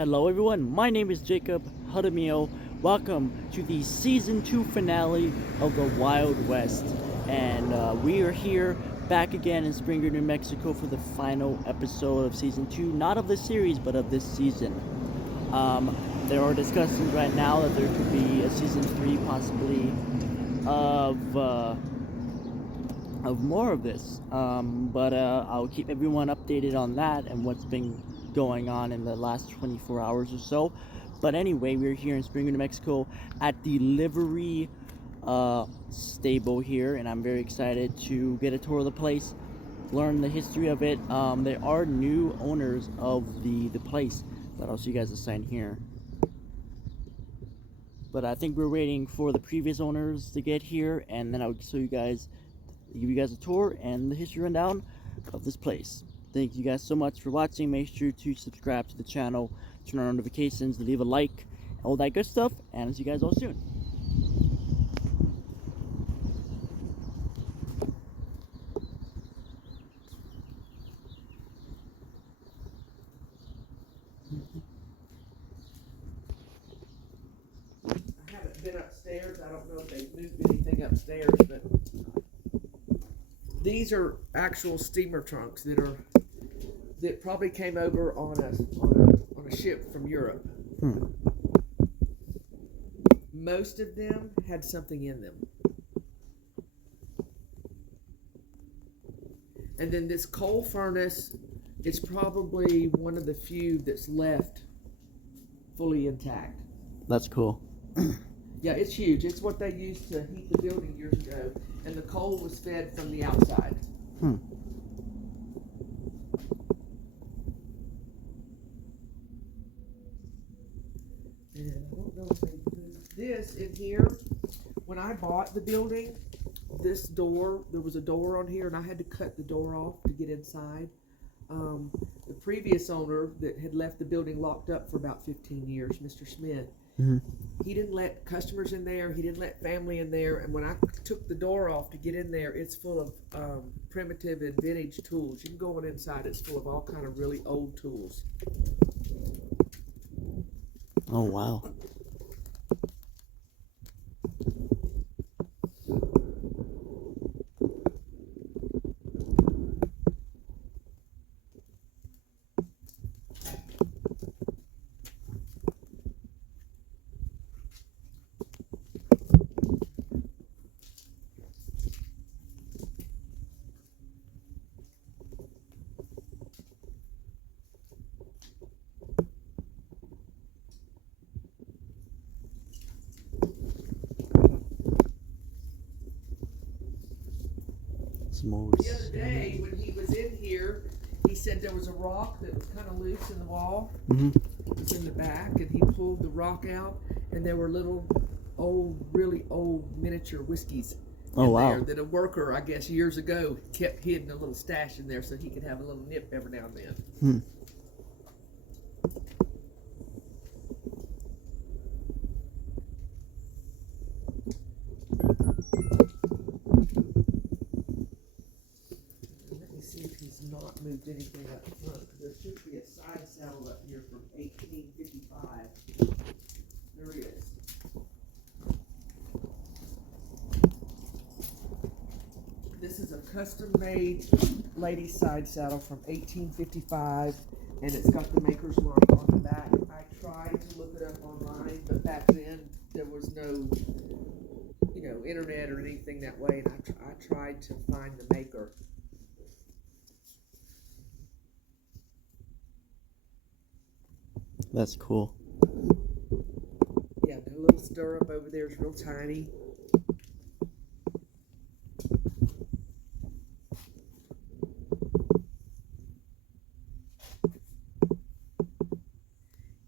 Hello everyone, my name is Jacob Hudamio. Welcome to the Season 2 finale of the Wild West. And we are here back again in Springer, New Mexico for the final episode of Season 2. Not of this series, but of this season. There are discussions right now that there could be a Season 3 possibly of more of this. But I'll keep everyone updated on that and what's been going on in the last 24 hours or so. But anyway, we're here in Springer, New Mexico at the Livery stable here, and I'm very excited to get a tour of the place, learn the history of it. There are new owners of the place, but I'll show you guys a sign here. But I think we're waiting for the previous owners to get here, and then I'll show you guys, give you guys a tour and the history rundown of this place. Thank you guys so much for watching. Make sure to subscribe to the channel, turn on notifications, leave a like, all that good stuff, and I'll see you guys all soon. I haven't been upstairs. I don't know if they've moved anything upstairs, but these are actual steamer trunks that probably came over on a ship from Europe. Most of them had something in them. And then this coal furnace is probably one of the few that's left fully intact. That's cool. Yeah, it's huge. It's what they used to heat the building years ago, and the coal was fed from the outside. And I don't know if they moved this in here. When I bought the building, this door, there was a door on here, and I had to cut the door off to get inside. The previous owner that had left the building locked up for about 15 years, Mr. Smith, he didn't let customers in there, he didn't let family in there, and when I took the door off to get in there, it's full of primitive and vintage tools. You can go on inside, it's full of all kind of really old tools. Oh wow. The other day, when he was in here, he said there was a rock that was kind of loose in the wall. It was in the back, and he pulled the rock out, and there were little old, really old miniature whiskeys in there that a worker, I guess, years ago kept hidden a little stash in there so he could have a little nip every now and then. Not moved anything up front. There should be a side saddle up here from 1855. There it is. This is a custom-made ladies' side saddle from 1855, and it's got the maker's mark on the back. I tried to look it up online, but back then there was no, internet or anything that way, and I tried to find the maker. That's cool. Yeah, the little stirrup over there is real tiny.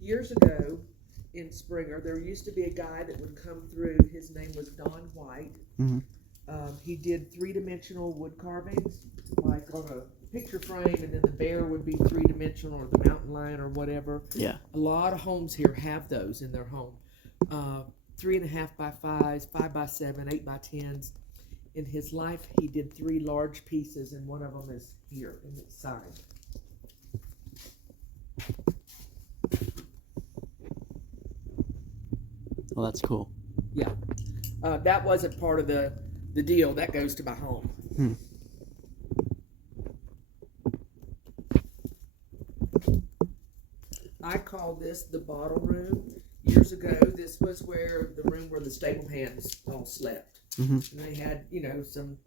Years ago in Springer, there used to be a guy that would come through. His name was Don White. He did three-dimensional wood carvings, like on a picture frame, and then the bear would be three-dimensional, or the mountain lion, or whatever. Yeah. A lot of homes here have those in their home. 3.5 by 5s, 5 by 7, 8 by 10s. In his life, he did 3 large pieces, and one of them is here in its side. Well, that's cool. That wasn't part of the deal. That goes to my home. I call this the bottle room. Years ago, this was where the room where the stable hands all slept. And they had, some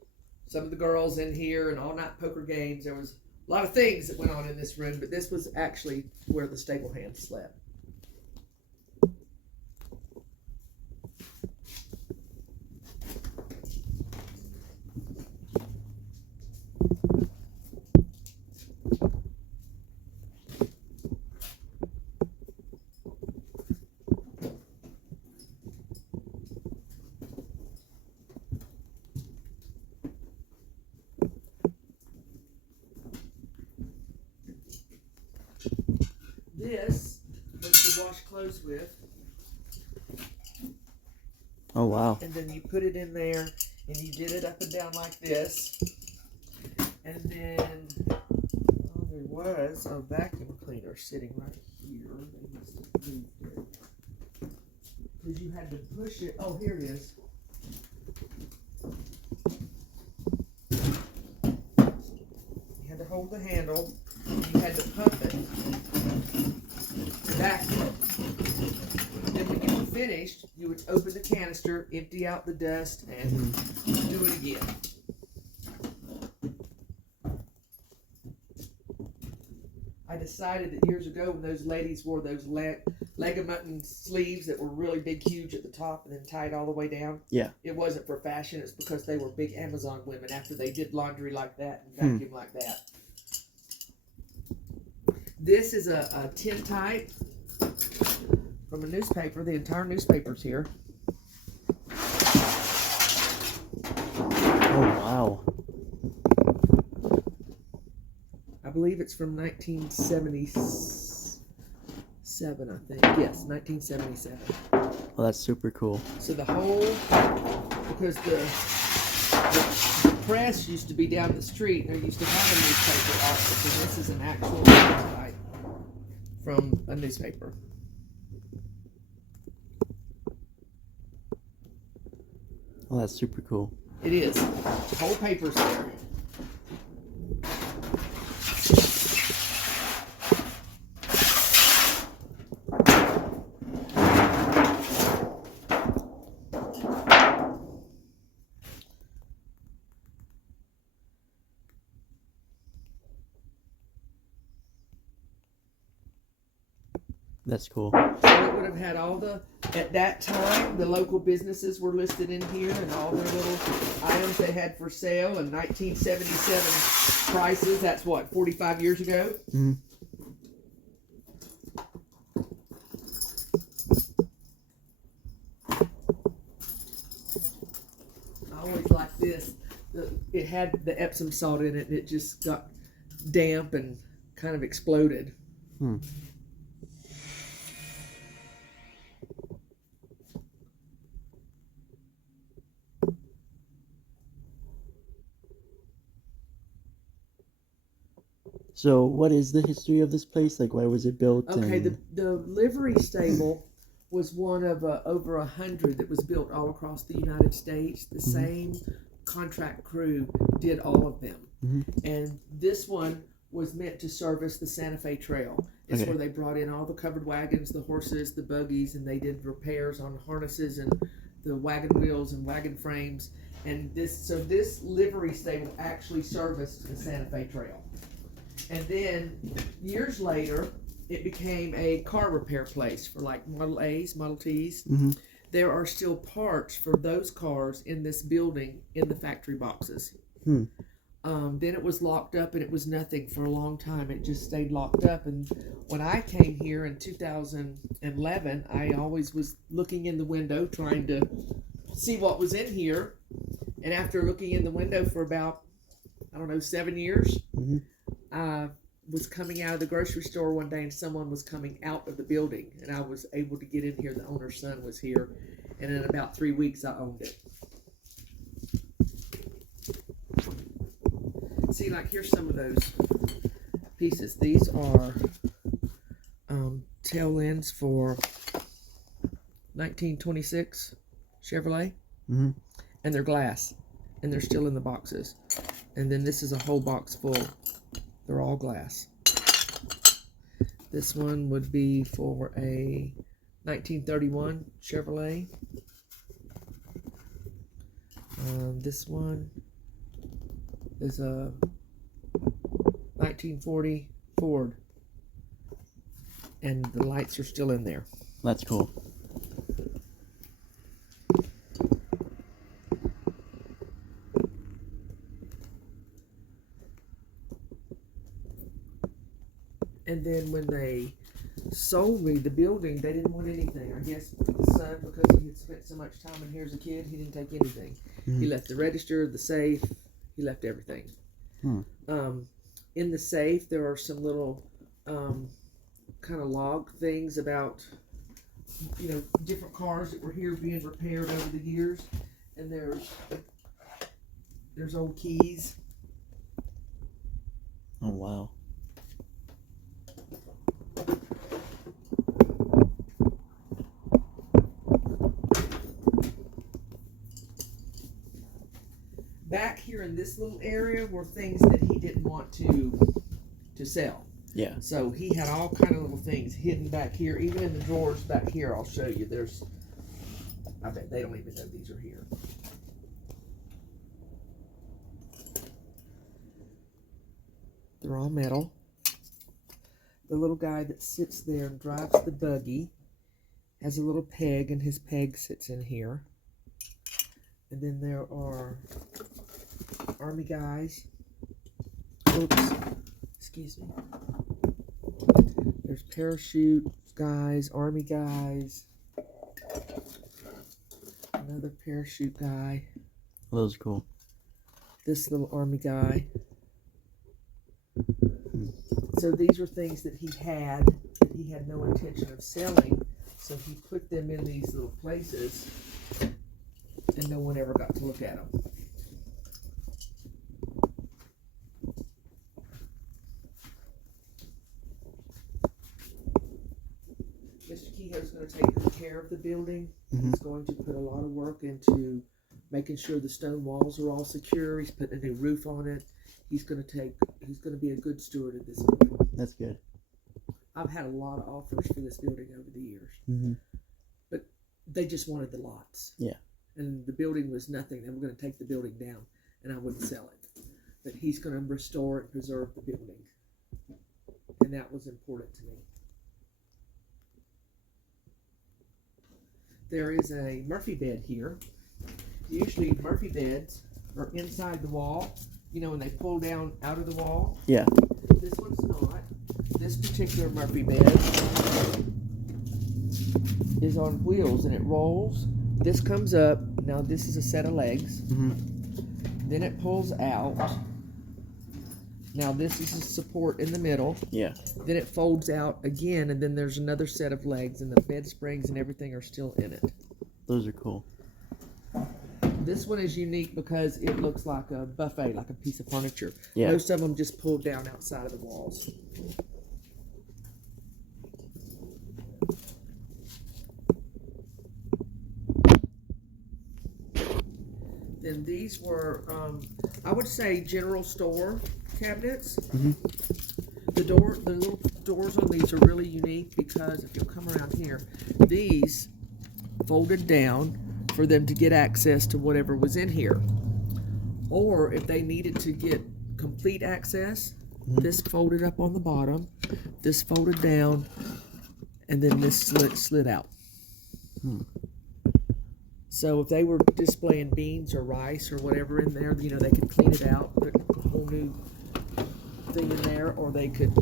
of the girls in here and all night poker games. There was a lot of things that went on in this room, but this was actually where the stable hands slept. This was to wash clothes with. Oh, wow. And then you put it in there and you did it up and down like this. And then there was a vacuum cleaner sitting right here. They must have moved it. Because you had to push it. Oh, here it is. You had to hold the handle. And you had to pump it backward. Then when you were finished, you would open the canister, empty out the dust, and do it again. I decided that years ago when those ladies wore those leg of mutton sleeves that were really big, huge at the top and then tied all the way down. Yeah. It wasn't for fashion. It's because they were big Amazon women after they did laundry like that and vacuum like that. This is a tin type from a newspaper. The entire newspaper's here. Oh, wow. I believe it's from 1977, I think. Yes, 1977. Well, that's super cool. So the whole, because the press used to be down the street, there used to have a newspaper office, and this is an actual type from a newspaper. Well, that's super cool. It is. The whole paper's there. That's cool. So it would have had all the, at that time, the local businesses were listed in here and all their little items they had for sale in 1977 prices. That's what, 45 years ago? Mm-hmm. I always liked this. It had the Epsom salt in it and it just got damp and kind of exploded. So, what is the history of this place? Like, why was it built? Okay, and... the livery stable was one of over 100 that was built all across the United States. The same contract crew did all of them. And this one was meant to service the Santa Fe Trail. It's where they brought in all the covered wagons, the horses, the buggies, and they did repairs on harnesses and the wagon wheels and wagon frames. And this livery stable actually serviced the Santa Fe Trail. And then years later, it became a car repair place for like Model A's, Model T's. There are still parts for those cars in this building in the factory boxes. Then it was locked up and it was nothing for a long time. It just stayed locked up. And when I came here in 2011, I always was looking in the window trying to see what was in here. And after looking in the window for about, 7 years, I was coming out of the grocery store one day and someone was coming out of the building and I was able to get in here. The owner's son was here, and in about 3 weeks I owned it. See, like here's some of those pieces. These are tail ends for 1926 Chevrolet, Mm-hmm. and they're glass, and they're still in the boxes. And then this is a whole box full. They're all glass. This one would be for a 1931 Chevrolet. This one is a 1940 Ford, and the lights are still in there. That's cool. And then when they sold me the building, they didn't want anything. I guess the son, because he had spent so much time in here as a kid, he didn't take anything. Mm-hmm. He left the register, the safe, he left everything. In the safe, there are some little kind of log things about, different cars that were here being repaired over the years. And there's old keys. Oh, wow. Back here in this little area were things that he didn't want to sell. Yeah. So he had all kind of little things hidden back here, even in the drawers back here. I'll show you. I bet they don't even know these are here. They're all metal. The little guy that sits there and drives the buggy has a little peg, and his peg sits in here. And then there are Army guys. Oops. Excuse me. There's parachute guys, Army guys. Another parachute guy. Those are cool. This little Army guy. So these are things that he had no intention of selling. So he put them in these little places, and no one ever got to look at them. Mr. Kehoe's going to take good care of the building. Mm-hmm. He's going to put a lot of work into making sure the stone walls are all secure. He's putting a new roof on it. He's going to be a good steward of this building. That's good. I've had a lot of offers for this building over the years. Mm-hmm. But they just wanted the lots. Yeah. And the building was nothing. They were going to take the building down, and I wouldn't sell it. But he's going to restore and preserve the building. And that was important to me. There is a Murphy bed here. Usually Murphy beds are inside the wall, when they pull down out of the wall. Yeah. This one's not. This particular Murphy bed is on wheels, and it rolls. This comes up. Now this is a set of legs. Mm-hmm. Then it pulls out. Now this is a support in the middle. Yeah. Then it folds out again, and then there's another set of legs, and the bed springs and everything are still in it. Those are cool. This one is unique because it looks like a buffet, like a piece of furniture. Yeah. Most of them just pull down outside of the walls. Then these were, I would say, general store cabinets. Mm-hmm. The little doors on these are really unique because if you'll come around here, these folded down for them to get access to whatever was in here. Or if they needed to get complete access, this folded up on the bottom, this folded down, and then this slid out. So if they were displaying beans or rice or whatever in there, they could clean it out, put a whole new thing in there, or they could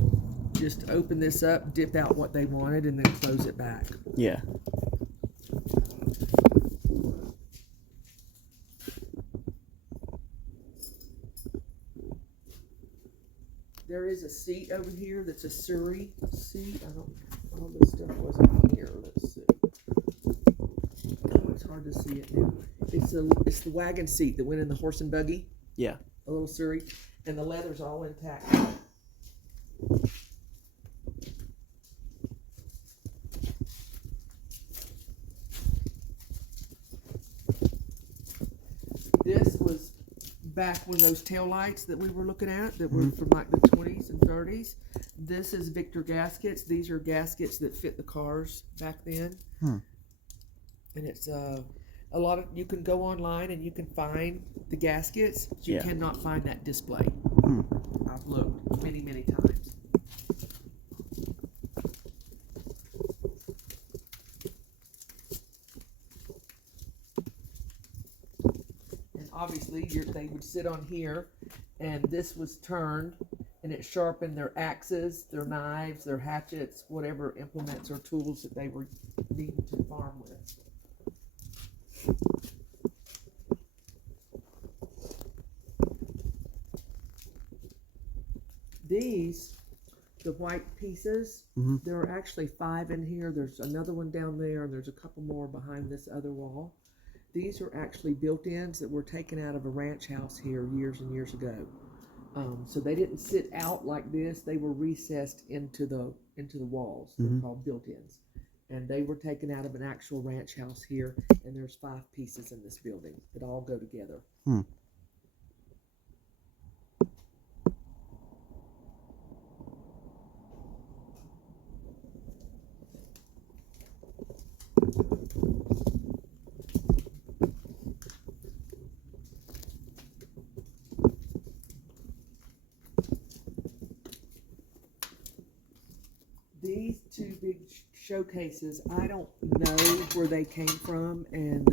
just open this up, dip out what they wanted, and then close it back. Yeah. There is a seat over here that's a Surrey seat. All this stuff wasn't here. Let's see. Oh, it's hard to see it now. It's the wagon seat that went in the horse and buggy. Yeah. A little Surrey, and the leather's all intact. back when those tail lights that we were looking at that were from like the 20s and 30s. This is Victor gaskets. These are gaskets that fit the cars back then. And it's a lot of, you can go online and you can find the gaskets. You cannot find that display. I've looked many, many times. And obviously they would sit on here, and this was turned, and it sharpened their axes, their knives, their hatchets, whatever implements or tools that they were needing to farm with. These, the white pieces, there are actually 5 in here. There's another one down there, and there's a couple more behind this other wall. These are actually built-ins that were taken out of a ranch house here years and years ago. So they didn't sit out like this. They were recessed into the walls. They're called built-ins. And they were taken out of an actual ranch house here, and there's 5 pieces in this building that all go together. These 2 big showcases, I don't know where they came from, and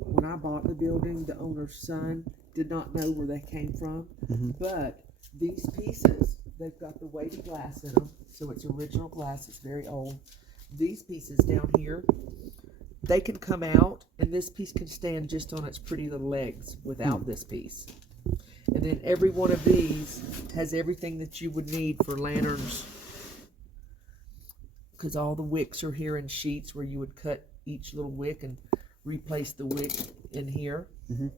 when I bought the building, the owner's son did not know where they came from, but these pieces, they've got the weighted glass in them, so it's original glass, it's very old. These pieces down here, they can come out, and this piece can stand just on its pretty little legs without this piece. And then every one of these has everything that you would need for lanterns, because all the wicks are here in sheets where you would cut each little wick and replace the wick in here. And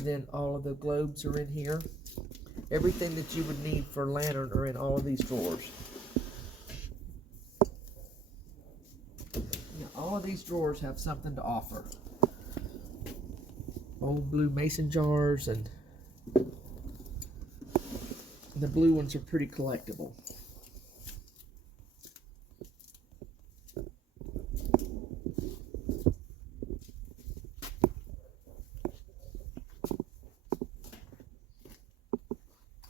then all of the globes are in here. Everything that you would need for a lantern are in all of these drawers. Now, all of these drawers have something to offer. Old blue mason jars, and the blue ones are pretty collectible.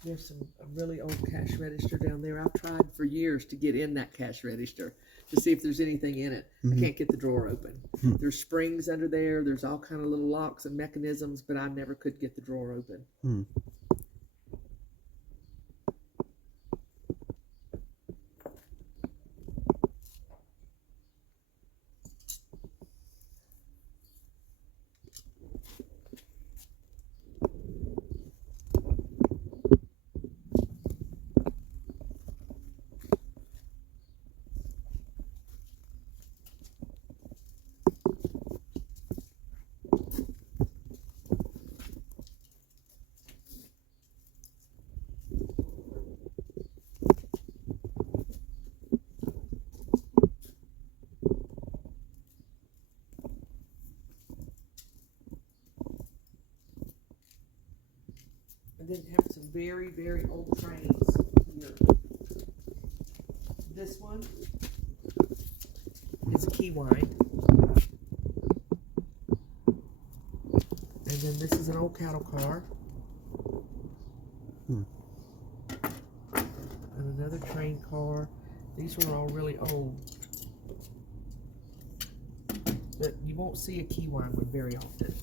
There's a really old cash register down there. I've tried for years to get in that cash register to see if there's anything in it. I can't get the drawer open. There's springs under there. There's all kind of little locks and mechanisms, but I never could get the drawer open. And then have some very, very old trains here. This one is a key wind. And then this is an old cattle car. And another train car. These are all really old. But you won't see a key wind one very often.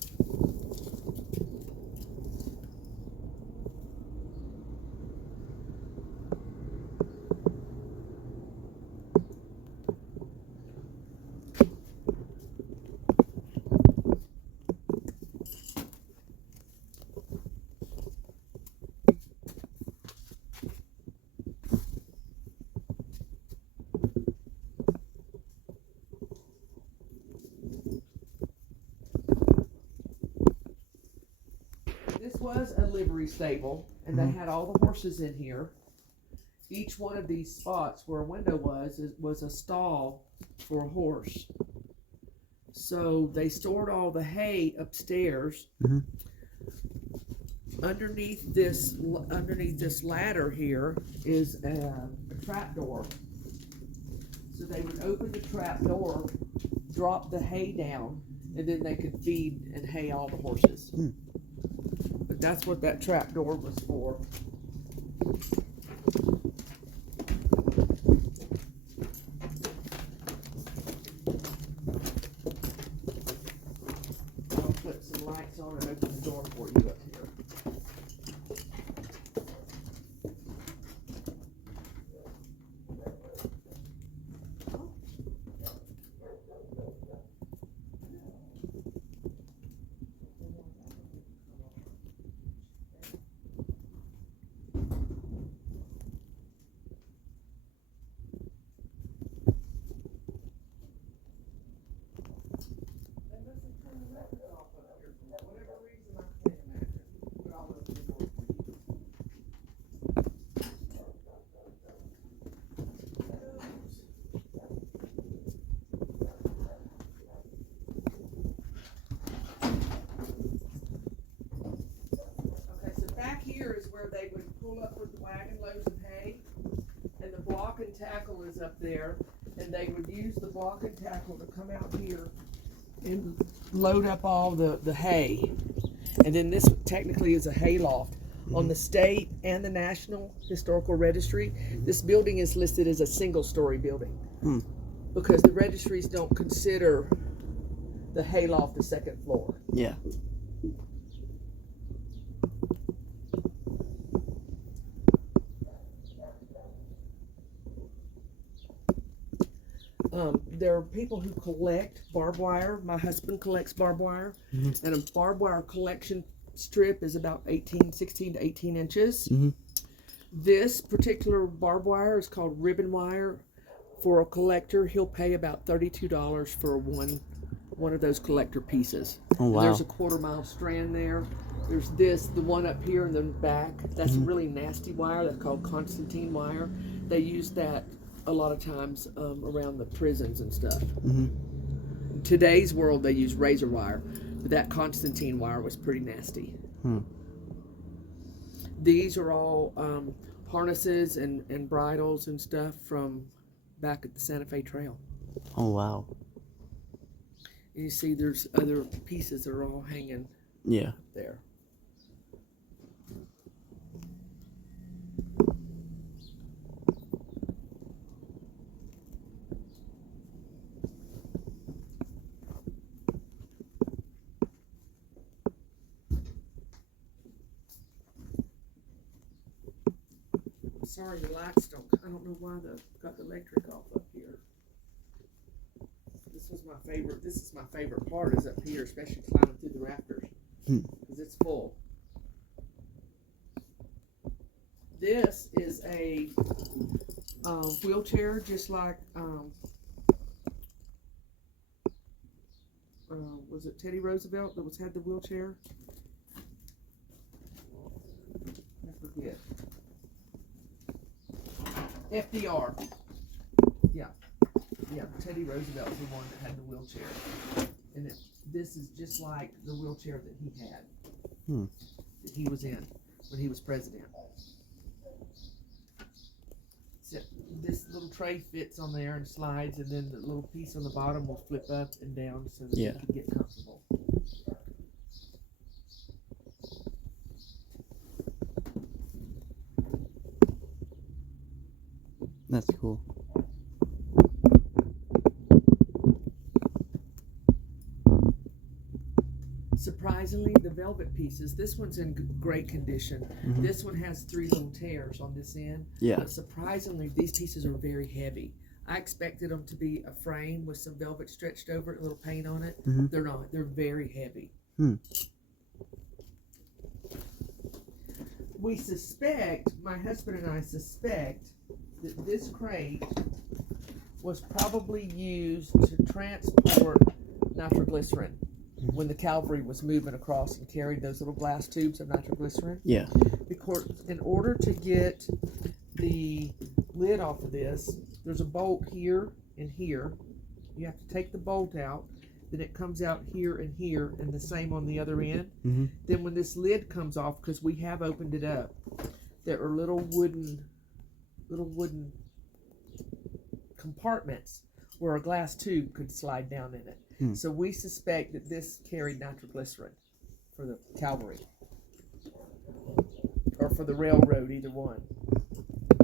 This was a livery stable, and they had all the horses in here. Each one of these spots where a window was a stall for a horse. So they stored all the hay upstairs. underneath this ladder here is a trap door. So they would open the trap door, drop the hay down, and then they could feed and hay all the horses. But that's what that trap door was for. I'll put some lights on and open the door for you up here. They would pull up with wagon loads of hay, and the block and tackle is up there, and they would use the block and tackle to come out here and load up all the hay. And then this technically is a hay loft. On the state and the National Historical Registry, this building is listed as a single-story building because the registries don't consider the hay loft the second floor. Yeah. There are people who collect barbed wire. My husband collects barbed wire, and a barbed wire collection strip is about 16 to 18 inches. This particular barbed wire is called ribbon wire. For a collector, he'll pay about $32 for one of those collector pieces. Oh, wow. There's a 1/4 mile strand there. There's the one up here in the back. That's a really nasty wire. That's called Constantine wire. They use that a lot of times around the prisons and stuff. In today's world, they use razor wire, but that Constantine wire was pretty nasty. These are all harnesses and bridles and stuff from back at the Santa Fe Trail. Oh, wow. And you see there's other pieces that are all hanging up there. Sorry, the lights don't. I don't know why got the electric off up here. This is my favorite part is up here, especially climbing through the rafters because it's full. This is a wheelchair, just like was it Teddy Roosevelt that had the wheelchair? I forget. FDR. Yeah, Teddy Roosevelt was the one that had the wheelchair. And this is just like the wheelchair that he had, that he was in when he was president. So this little tray fits on there and slides, and then the little piece on the bottom will flip up and down so that you can get comfortable. That's cool. Surprisingly, the velvet pieces, this one's in great condition. This one has 3 little tears on this end. Yeah. But surprisingly, these pieces are very heavy. I expected them to be a frame with some velvet stretched over it, a little paint on it. They're not. They're very heavy. We suspect, my husband and I suspect, that this crate was probably used to transport nitroglycerin when the cavalry was moving across and carried those little glass tubes of nitroglycerin. Yeah. Because in order to get the lid off of this, there's a bolt here and here. You have to take the bolt out, then it comes out here, and the same on the other end. Mm-hmm. Then when this lid comes off, because we have opened it up, there are little wooden compartments where a glass tube could slide down in it. So we suspect that this carried nitroglycerin for the cavalry or for the railroad, either one.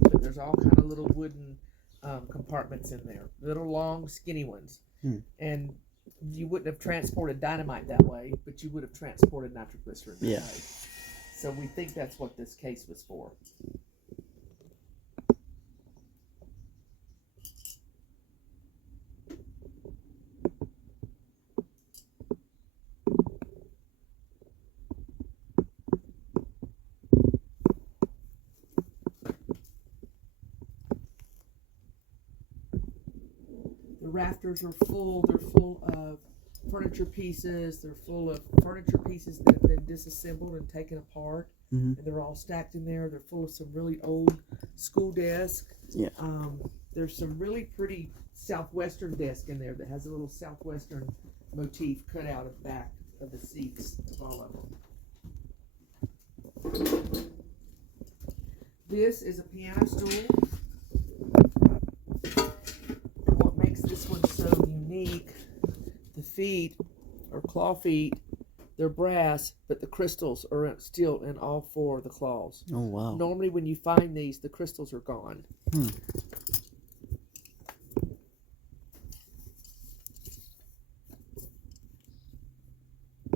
But there's all kind of little wooden compartments in there, little long skinny ones. And you wouldn't have transported dynamite that way, but you would have transported nitroglycerin that way. So we think that's what this case was for. The rafters are full. They're full of furniture pieces. They're full of furniture pieces that have been disassembled and taken apart. And they're all stacked in there. They're full of some really old school desks. Yeah. There's some really pretty southwestern desk in there that has a little southwestern motif cut out of the back of the seats of all of them. This is a piano stool. What makes this one so unique, the feet are claw feet. They're brass, but the crystals are still in all four of the claws. Oh, wow. Normally when you find these, the crystals are gone.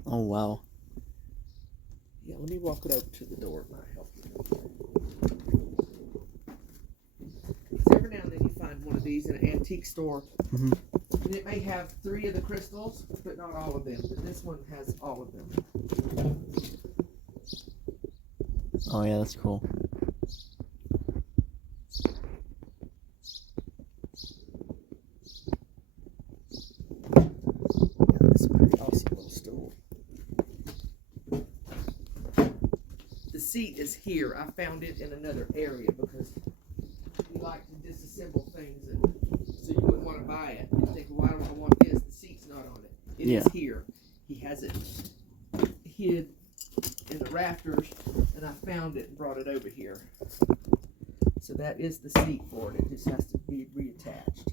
Oh, wow. Yeah, let me walk it over to the door. It might help you. So every now and then you find one of these in an antique store. And it may have 3 of the crystals, but not all of them. But this one has all of them. Oh, yeah, that's cool. Yeah, this is a pretty awesome little stool. The seat is here. I found it in another area because we like to disassemble things, and so you wouldn't want to buy it. You think, well, why don't I want this? The seat's not on it. It is here. He has it hid in the rafters, and I found it and brought it over here. So that is the seat for it. It just has to be reattached.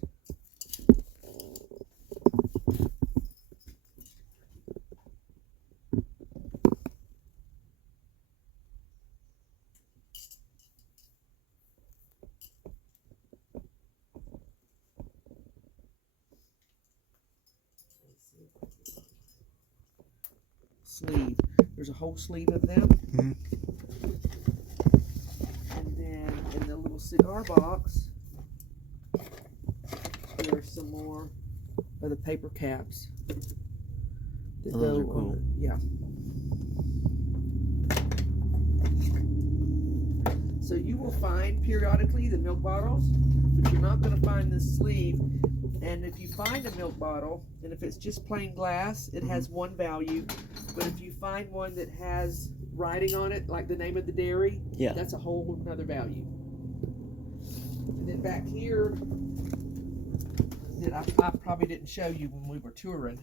Sleeve. There's a whole sleeve of them. And then in the little cigar box, there's some more of the paper caps that Those are go cool. on. Yeah. So you will find periodically the milk bottles, but you're not going to find this sleeve. And if you find a milk bottle, and if it's just plain glass, it has one value. But if you find one that has writing on it, like the name of the dairy, that's a whole another value. And then back here, that I probably didn't show you when we were touring,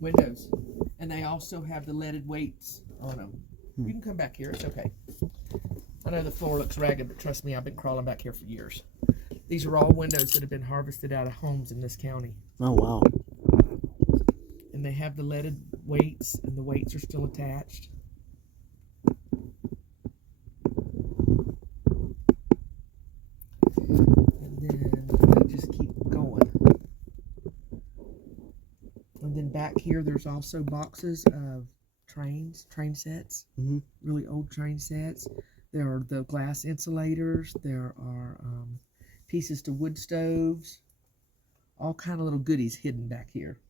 windows. And they also have the leaded weights on them. You can come back here, it's okay. I know the floor looks ragged, but trust me, I've been crawling back here for years. These are all windows that have been harvested out of homes in this county. Oh, wow. And they have the leaded weights, and the weights are still attached. And then they just keep going. And then back here, there's also boxes of train sets, really old train sets. There are the glass insulators. There are pieces to wood stoves. All kind of little goodies hidden back here.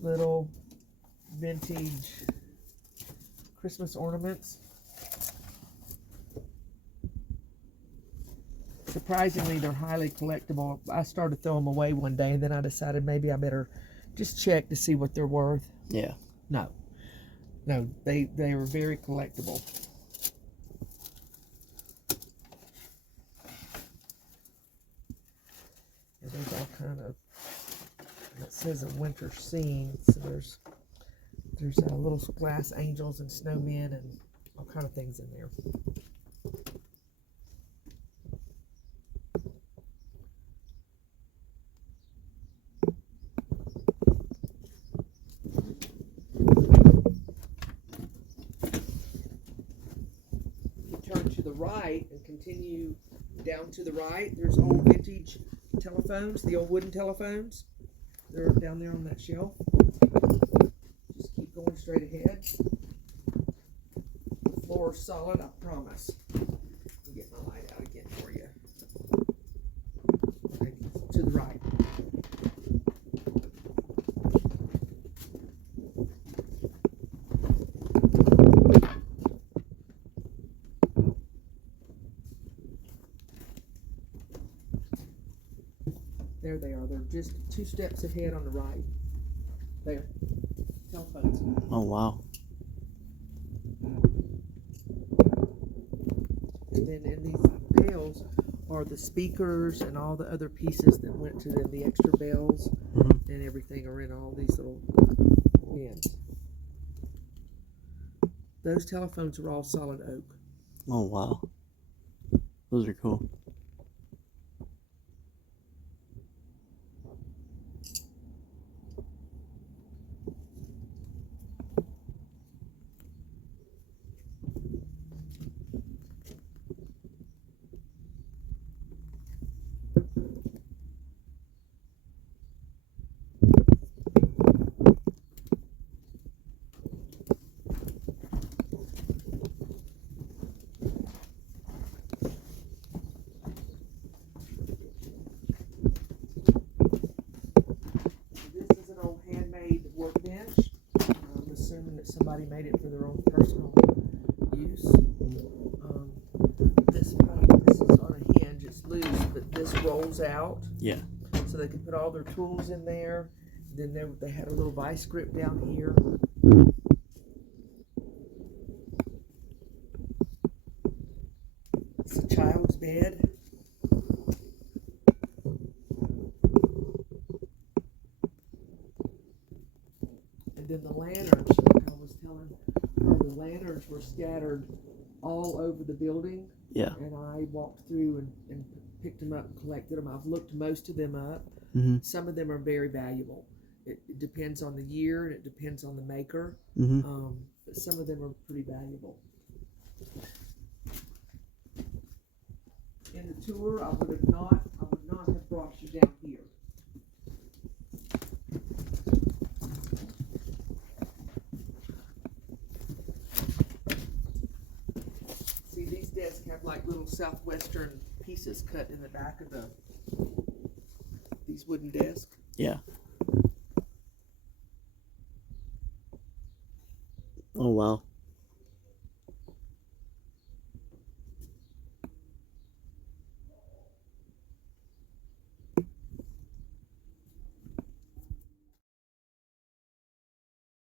Little vintage Christmas ornaments. Surprisingly, they're highly collectible. I started throwing them away one day, and then I decided maybe I better just check to see what they're worth. Yeah. No, they are very collectible. kind of, it says a winter scene, so there's little glass angels and snowmen and all kind of things in there. Turn to the right and continue down to the right. There's old vintage telephones, the old wooden telephones. They're down there on that shelf. Just keep going straight ahead. The floor is solid, I promise. I'll get my light out again for you. Okay, to the right. There they are. They're just 2 steps ahead on the right. There. Telephones. Oh, wow. And then in these pails are the speakers and all the other pieces that went to them. The extra bells and everything are in all these little bins. Those telephones are all solid oak. Oh, wow. Those are cool. This is an old handmade workbench. I'm assuming that somebody made it for their own personal use. This is on a hinge. It's loose, but this rolls out. Yeah. So they can put all their tools in there. Then they had a little vice grip down here. It's a child's bed. And then the lanterns, like I was telling her, the lanterns were scattered all over the building. Yeah. And I walked through and picked them up and collected them. I've looked most of them up. Some of them are very valuable. It depends on the year and it depends on the maker. But some of them are pretty valuable. In the tour, I would not have brought you down here. See, these desks have like little southwestern pieces cut in the back of these wooden desks. Yeah. Oh, wow.